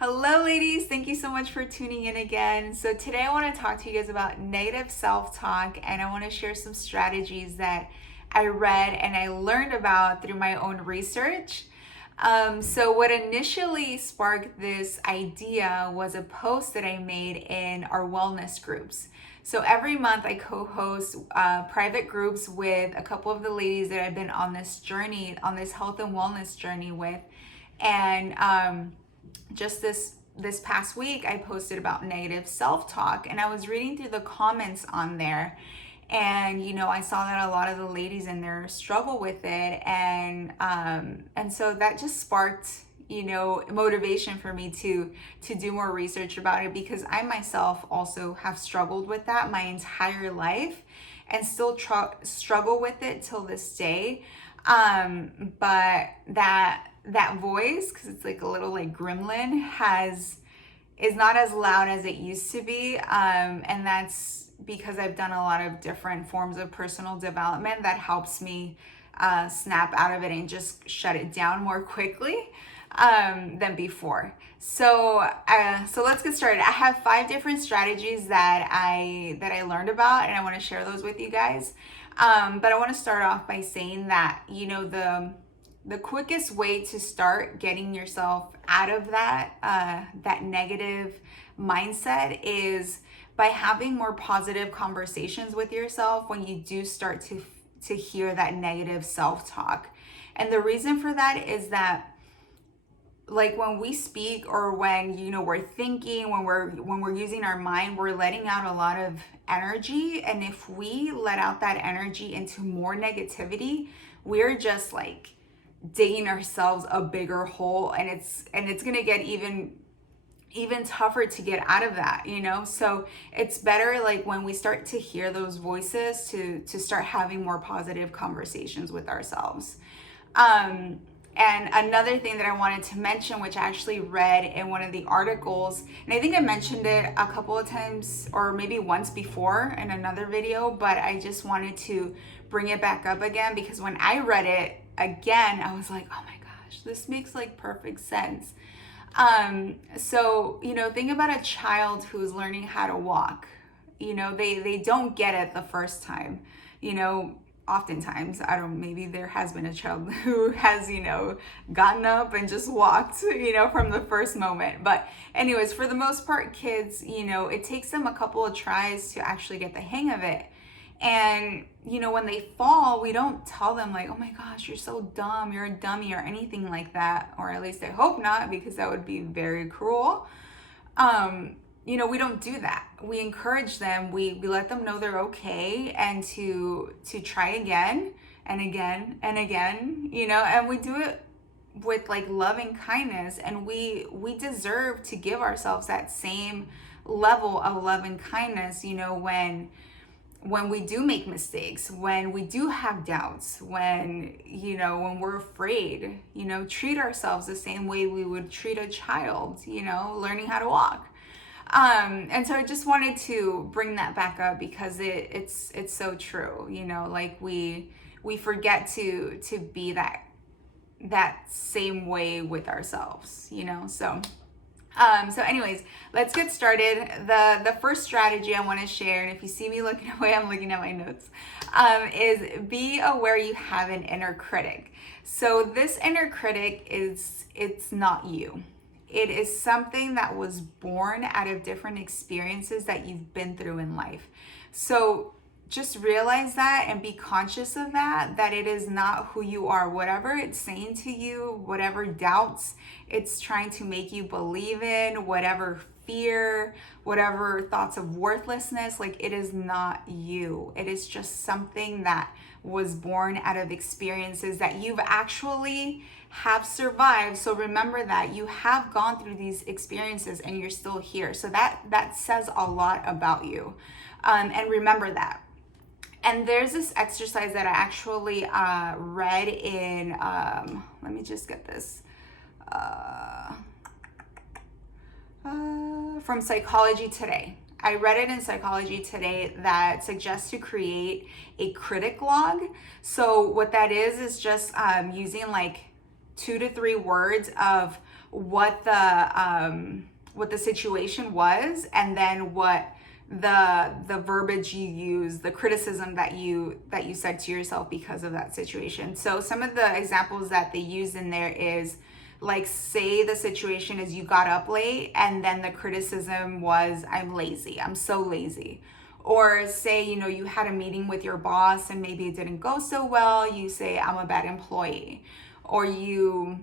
Hello, ladies. Thank you so much for tuning in again. So, today I want to talk to you guys about negative self talk, and I want to share some strategies that I read and I learned about through my own research. So, what initially sparked this idea was a post that I made in our wellness groups. So, every month I co host private groups with a couple of the ladies that I've been on this journey, on this health and wellness journey with. And just this past week I posted about negative self-talk, and I was reading through the comments on there, and I saw that a lot of the ladies in there struggle with it, and so that just sparked motivation for me to do more research about it, because I myself also have struggled with that my entire life and still struggle with it till this day. But that voice, because it's like a little like gremlin, is not as loud as it used to be, and that's because I've done a lot of different forms of personal development that helps me snap out of it and just shut it down more quickly than before. So let's get started. I have 5 different strategies that I learned about, and I want to share those with you guys. But I want to start off by saying that the quickest way to start getting yourself out of that negative mindset is by having more positive conversations with yourself when you do start to hear that negative self-talk. And the reason for that is that, like, when we speak, or when we're thinking, when we're using our mind, we're letting out a lot of energy, and if we let out that energy into more negativity, we're just like digging ourselves a bigger hole, and it's gonna get even tougher to get out of that. So it's better, like, when we start to hear those voices, to start having more positive conversations with ourselves. And another thing that I wanted to mention, which I actually read in one of the articles, and I think I mentioned it a couple of times or maybe once before in another video, but I just wanted to bring it back up again, because when I read it again, I was like, oh my gosh, this makes like perfect sense. So think about a child who's learning how to walk. They don't get it the first time. Oftentimes, maybe there has been a child who has, gotten up and just walked, from the first moment. But anyways, for the most part, kids, it takes them a couple of tries to actually get the hang of it. And, when they fall, we don't tell them like, oh my gosh, you're so dumb, you're a dummy, or anything like that. Or at least I hope not, because that would be very cruel. We don't do that. We encourage them. We let them know they're okay, and to try again and again and again, and we do it with like loving kindness, and we deserve to give ourselves that same level of love and kindness, when we do make mistakes, when we do have doubts, when we're afraid, treat ourselves the same way we would treat a child, learning how to walk. And so I just wanted to bring that back up, because it's so true. Like, we forget to be that same way with ourselves, so anyways, let's get started. The first strategy I want to share, and if you see me looking away, I'm looking at my notes, is be aware you have an inner critic. So this inner critic it's not you. It is something that was born out of different experiences that you've been through in life. So just realize that and be conscious of that it is not who you are. Whatever it's saying to you, whatever doubts it's trying to make you believe in, whatever fear, whatever thoughts of worthlessness, like, it is not you. It is just something that was born out of experiences that you've actually have survived. So remember that you have gone through these experiences and you're still here. So that says a lot about you. And remember that. And there's this exercise that I actually read in, let me just get this, from Psychology Today. I read it in Psychology Today that suggests to create a critic log. So what that is just using like 2 to 3 words of what the situation was, and then what the verbiage you use, the criticism that you said to yourself because of that situation. So some of the examples that they use in there is, like, say the situation is you got up late and then the criticism was, I'm lazy, I'm so lazy. Or say, you had a meeting with your boss and maybe it didn't go so well, you say, I'm a bad employee. Or you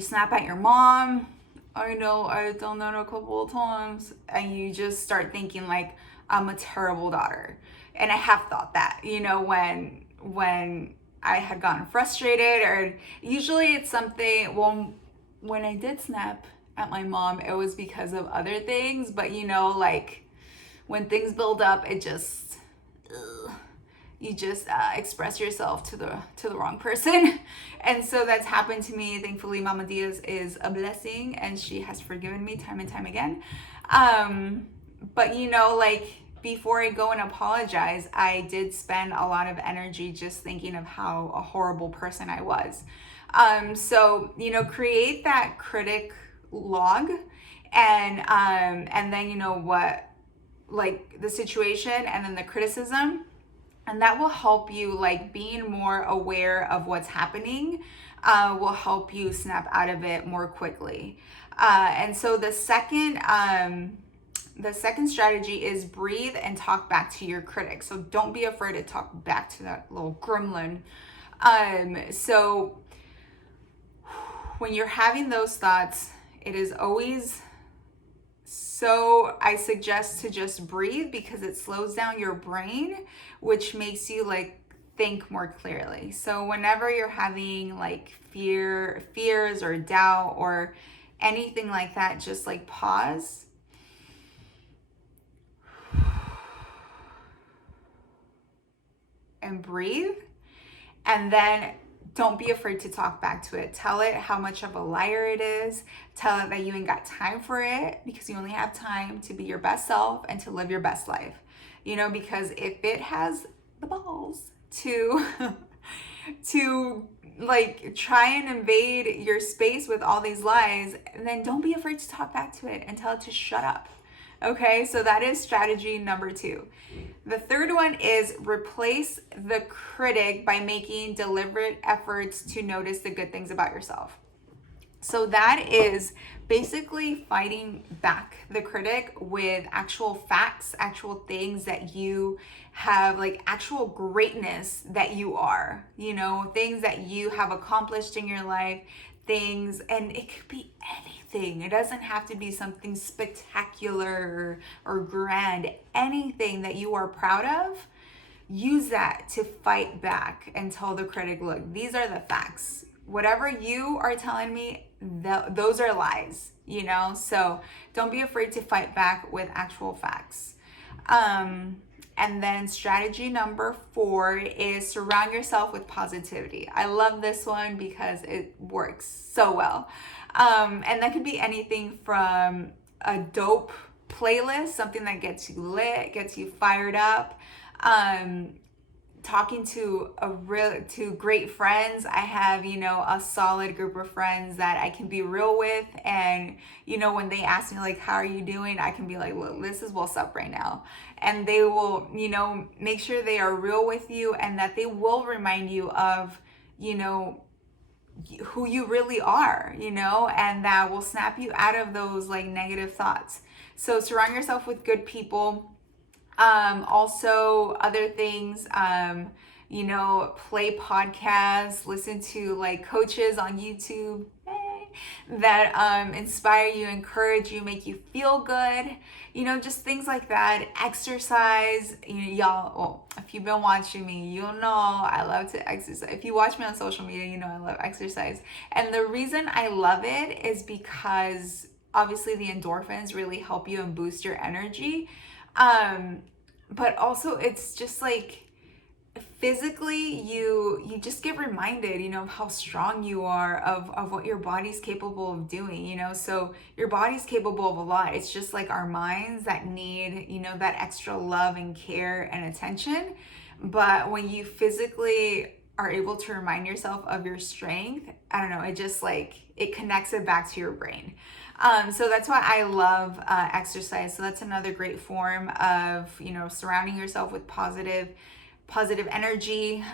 snap at your mom. I know, I've done that a couple of times. And you just start thinking like, I'm a terrible daughter. And I have thought that, when I had gotten frustrated, or usually it's something, well, when I did snap at my mom, it was because of other things, but like when things build up, it just, you just express yourself to the wrong person. And so that's happened to me. Thankfully, Mama Diaz is a blessing and she has forgiven me time and time again. But like, before I go and apologize, I did spend a lot of energy just thinking of how a horrible person I was. So create that critic log, and then what, like the situation and then the criticism, and that will help you, like, being more aware of what's happening will help you snap out of it more quickly. And so the second strategy is breathe and talk back to your critic. So don't be afraid to talk back to that little gremlin. So when you're having those thoughts, it is always, so I suggest to just breathe, because it slows down your brain, which makes you like think more clearly. So whenever you're having like fears or doubt or anything like that, just like pause and breathe, and then don't be afraid to talk back to it. Tell it how much of a liar it is. Tell it that you ain't got time for it, because you only have time to be your best self and to live your best life. Because if it has the balls to like try and invade your space with all these lies, then don't be afraid to talk back to it and tell it to shut up. Okay, so that is strategy number 2. The third one is replace the critic by making deliberate efforts to notice the good things about yourself. So that is basically fighting back the critic with actual facts, actual things that you have, like actual greatness that you are, things that you have accomplished in your life, things, and it could be anything. It doesn't have to be something spectacular or grand. Anything that you are proud of, use that to fight back and tell the critic, look, these are the facts. Whatever you are telling me, those are lies, So don't be afraid to fight back with actual facts. And then strategy number 4 is surround yourself with positivity. I love this one because it works so well. And that could be anything from a dope playlist, something that gets you lit, gets you fired up, talking to great friends. I have, a solid group of friends that I can be real with. And, when they ask me like, how are you doing? I can be like, look, this is what's up right now. And they will, make sure they are real with you, and that they will remind you of, who you really are, and that will snap you out of those like negative thoughts. So surround yourself with good people. Also other things, play podcasts, listen to like coaches on YouTube, that inspire you, encourage you, make you feel good, just things like that. Exercise, y'all, well, if you've been watching me, you'll know I love to exercise. If you watch me on social media, I love exercise. And the reason I love it is because obviously the endorphins really help you and boost your energy. But also it's just like physically you just get reminded, of how strong you are, of what your body's capable of doing, so your body's capable of a lot. It's just like our minds that need, that extra love and care and attention. But when you physically are able to remind yourself of your strength, I don't know, it just like, it connects it back to your brain. So that's why I love exercise. So that's another great form of, surrounding yourself with positive energy.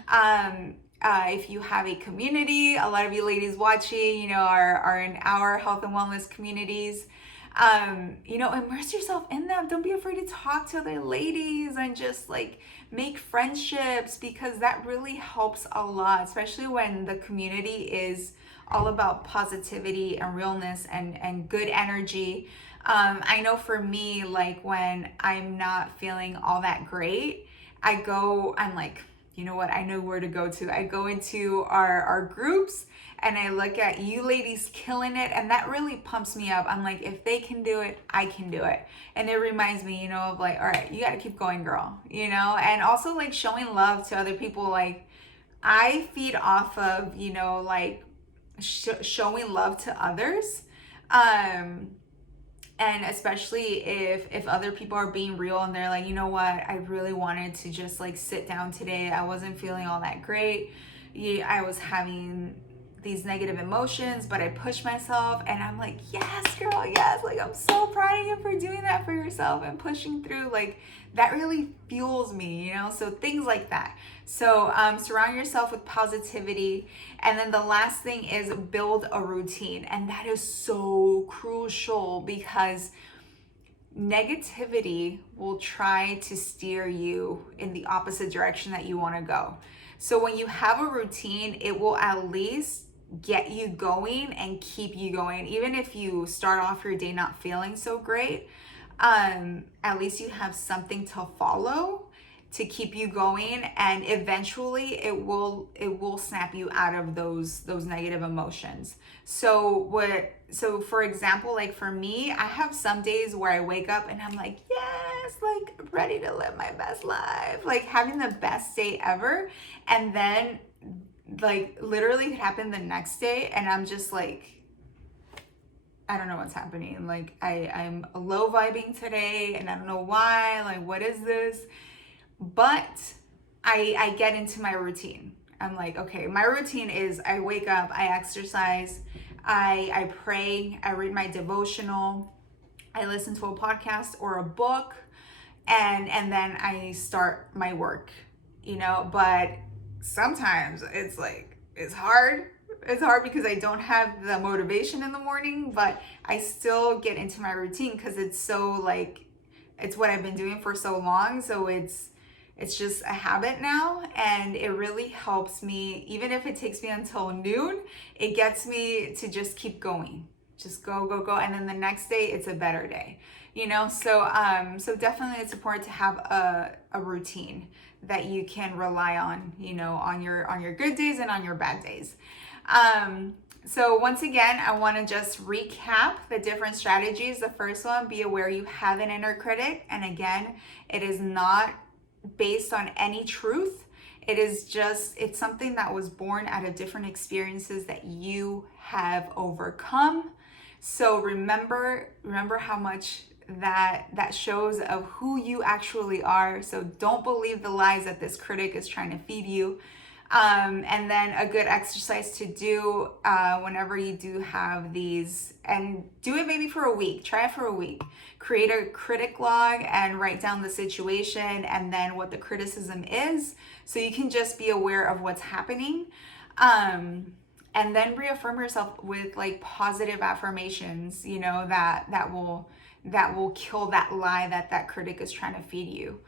If you have a community, a lot of you ladies watching, are in our health and wellness communities. Immerse yourself in them. Don't be afraid to talk to other ladies and just like make friendships, because that really helps a lot, especially when the community is all about positivity and realness and good energy. I know for me, like when I'm not feeling all that great, I'm like, you know what? I know where to go to. I go into our groups and I look at you ladies killing it, and that really pumps me up. I'm like, if they can do it, I can do it. And it reminds me, of like, all right, you got to keep going, girl, and also like showing love to other people. Like I feed off of, like showing love to others. And especially if other people are being real and they're like, you know what, I really wanted to just like sit down today. I wasn't feeling all that great. Yeah, I was having these negative emotions, but I pushed myself, and I'm like, yes, girl, yes. Like, I'm so proud of you for doing that for yourself and pushing through. Like, that really fuels me, So things like that. So surround yourself with positivity. And then the last thing is build a routine. And that is so crucial, because negativity will try to steer you in the opposite direction that you want to go. So when you have a routine, it will at least get you going and keep you going. Even if you start off your day not feeling so great, at least you have something to follow to keep you going, and eventually it will snap you out of those negative emotions. So for example, like for me, I have some days where I wake up and I'm like, yes, like ready to live my best life, like having the best day ever. And then like literally it happened the next day and I'm just like, I don't know what's happening. Like I'm low vibing today and I don't know why. Like, what is this? But I get into my routine. I'm like, okay, my routine is I wake up, I exercise, I pray, I read my devotional, I listen to a podcast or a book, and then I start my work, but sometimes it's like, it's hard. It's hard because I don't have the motivation in the morning, but I still get into my routine because it's so like, it's what I've been doing for so long. So it's just a habit now, and it really helps me. Even if it takes me until noon, it gets me to just keep going. Just go. And then the next day it's a better day, so definitely it's important to have a routine that you can rely on, on your good days and on your bad days. So once again, I want to just recap the different strategies. The first one, be aware you have an inner critic. And again, it is not based on any truth. It's something that was born out of different experiences that you have overcome. So remember how much that shows of who you actually are. So don't believe the lies that this critic is trying to feed you. And then a good exercise to do whenever you do have these, and do it maybe for a week. Try it for a week. Create a critic log and write down the situation and then what the criticism is, so you can just be aware of what's happening. And then reaffirm yourself with like positive affirmations, that will kill that lie that critic is trying to feed you.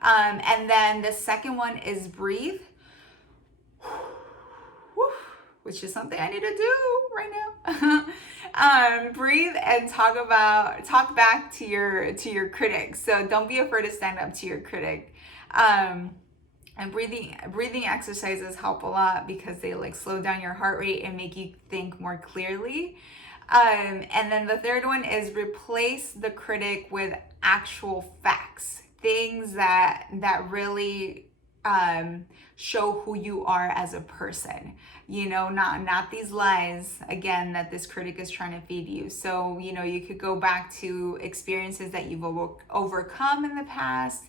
And then the second one is breathe. Which is something I need to do right now. Breathe and talk back to your critic. So don't be afraid to stand up to your critic. And breathing exercises help a lot because they like slow down your heart rate and make you think more clearly. And then the third one is replace the critic with actual facts, things that really show who you are as a person, not these lies again that this critic is trying to feed you. So you could go back to experiences that you've overcome in the past,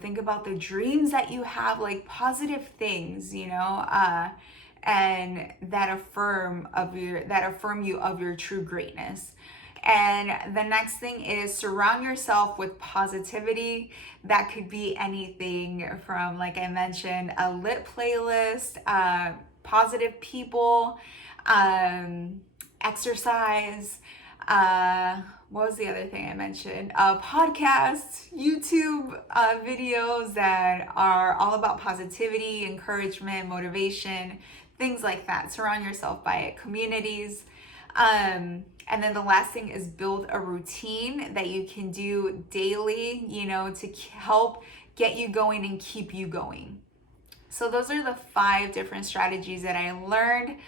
think about the dreams that you have, like positive things, and that affirm you of your true greatness. And the next thing is surround yourself with positivity. That could be anything from, like I mentioned, a lit playlist, positive people, exercise. What was the other thing I mentioned? Podcasts, YouTube videos that are all about positivity, encouragement, motivation, things like that. Surround yourself by it. Communities. And then the last thing is build a routine that you can do daily, to help get you going and keep you going. So those are the 5 different strategies that I learned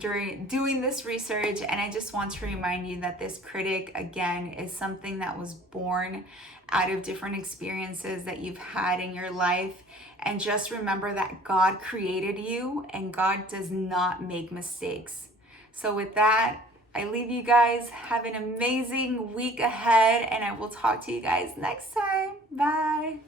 during doing this research. And I just want to remind you that this critic, again, is something that was born out of different experiences that you've had in your life. And just remember that God created you and God does not make mistakes. So with that, I leave you guys. Have an amazing week ahead, and I will talk to you guys next time. Bye.